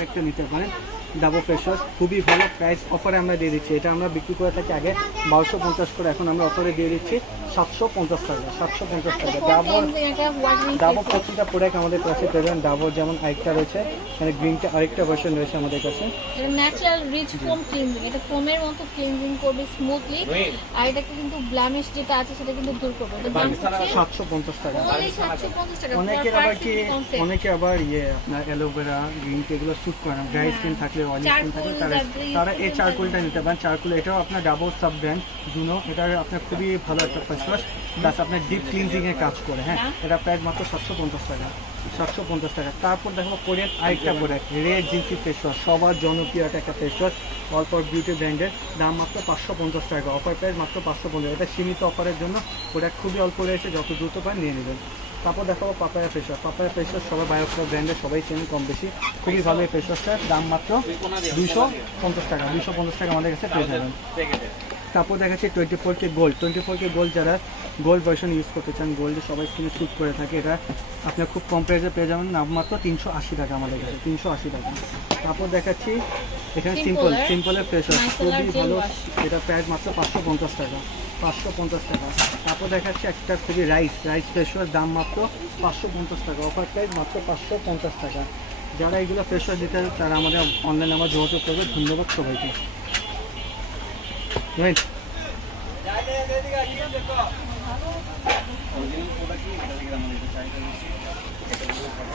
একটা নিতে পারেন ডাবো ফেস ওয়াশ খুবই ভালো প্রাইস অফারে আমরা দিয়ে দিচ্ছি। এটা আমরা বিক্রি করে থাকি আগে বারোশো পঞ্চাশ করে এখন আমরা অফারে দিয়ে দিচ্ছি সাতশো পঞ্চাশ টাকা সাতশো পঞ্চাশ টাকা। ডাবর ডাবর প্রতিটা প্রোডাক্ট আমাদের কাছে পেবেন ডাবর যেমন আরেকটা রয়েছে মানে গ্রিনটা আরেকটা ভার্সন রয়েছে আমাদের কাছে। ন্যাচারাল রিচ ফোম ক্লিনজিং এটা ফোমের মতো ক্লিনজিং করবে স্মুথলি আর এটাকে কিন্তু ব্ল্যামিশ যেটা আছে সেটা কিন্তু দূর করবে। এটার দাম হচ্ছে সাতশো পঞ্চাশ টাকা। only 750 টাকা। অনেকের আবার কি অনেকে আবার ইয়ে আপনার অ্যালোভেরা গ্রিন টি এগুলো স্যুট করে না। ড্রাই স্কিন থাকলে অয়েলি স্কিন থাকলে তারা তারা এই চারকোলটা নিতে পারেন। চারকোল এটাও আপনার ডাবল সাব ব্র্যান্ড জুনো এটা আপনার খুবই ভালো একটা ফেস ওয়াশ প্লাস আপনার ডিপ ক্লিনজিং এর কাজ করে হ্যাঁ? এটা প্রায় মাত্র সাতশো পঞ্চাশ টাকা। সাতশো পঞ্চাশ টাকা। তারপর দেখো কোরিয়ান আরেকটা product red ginseng face wash সবার জনপ্রিয় একটা ফেস ওয়াশ অল্প বিউটি ব্র্যান্ডের দাম মাত্র পাঁচশো পঞ্চাশ টাকা। অফার প্রাইস মাত্র পাঁচশো পঞ্চাশ এটা সীমিত অফারের জন্য প্রোডাক্ট খুবই অল্প রয়েছে যত দ্রুত পান নিয়ে নেবেন। তারপর দেখাবো papaya face wash papaya face wash সবাই বায়োফ্রা ব্র্যান্ডের সবাই চেনেন কম বেশি খুবই ভালো এই ফেস ওয়াশটার দাম মাত্র দুশো পঞ্চাশ টাকা। দুশো পঞ্চাশ টাকা আমাদের কাছে পেয়ে যাবেন। তারপর দেখাচ্ছি twenty four K gold twenty four K gold যারা গোল্ড ভার্সন ইউজ করতে চান গোল্ডে সবাই স্কিনে স্যুট করে থাকে এটা আপনার খুব কম প্রাইসে পেয়ে যাবেন। নাম মাত্র তিনশো আশি টাকা আমাদের কাছে। তিনশো আশি টাকা। তারপর দেখাচ্ছি এখানে সিম্পল সিম্পলের ফেস ওয়াশ খুবই ভালো। এটা প্রাইস মাত্র পাঁচশো পঞ্চাশ টাকা। পাঁচশো পঞ্চাশ টাকা। তারপর দেখাচ্ছি একটা খুবই রাইস রাইস ফেস দাম মাত্র পাঁচশো পঞ্চাশ টাকা। অফার প্রাইস মাত্র পাঁচশো পঞ্চাশ টাকা। যারা এগুলো ফেস ওয়াশ দিতে তারা আমাদের অনলাইনে আমার যোগাযোগ করবে। ধন্যবাদ সবাইকে।